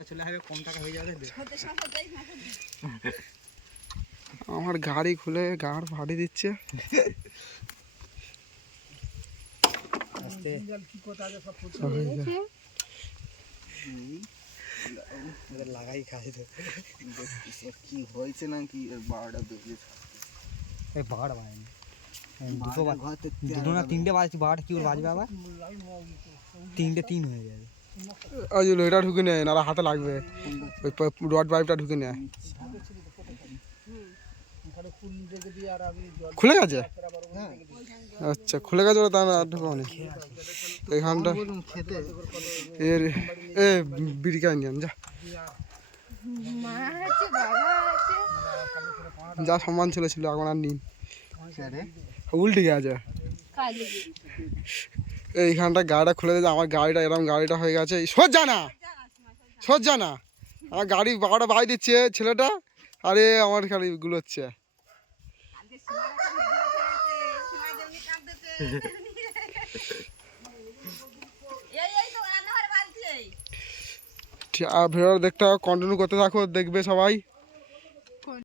চলে আসবে কম টাকা হয়ে যাবে হতে সম্পদাই না আমার গাড়ি খুলে গাড় ভাড়ি দিচ্ছে আস্তে ওদের লাগাই খাই তো কি হয়েছে নাকি বারোটা বেজে এই বাড় বাড়েনি দুটো বাজ ঘর দুটো না তিনটে বাজছে বাড় কি ওর বাজবে আবার তিনটে তিন হয়ে যাবে ওই যে এটা ঢুকে নেয় নারা হাতে লাগবে। ওই রড পাইপটা ঢুকে নেয় খুলে গেছে? আচ্ছা খুলে গেছে ওরা তা না ঢুকাওনি এখানটা খেতে এর এ বিড়ি কান যা। যা সম্মান ছিল ছিল এখন আর নিন উল্টে গেছে। এইখানটা গাড়িটা খুলে দিয়েছে আমার গাড়িটা এরকম গাড়িটা হয়ে গেছে। সোজা না! সোজা না! আমার গাড়ি বাবাটা বাই দিচ্ছে, ছেলেটা। আরে আমার খালি গুলোচ্ছে। ভিডিওটা দেখতে কন্টিনিউ করতে থাকো, দেখবে সবাই।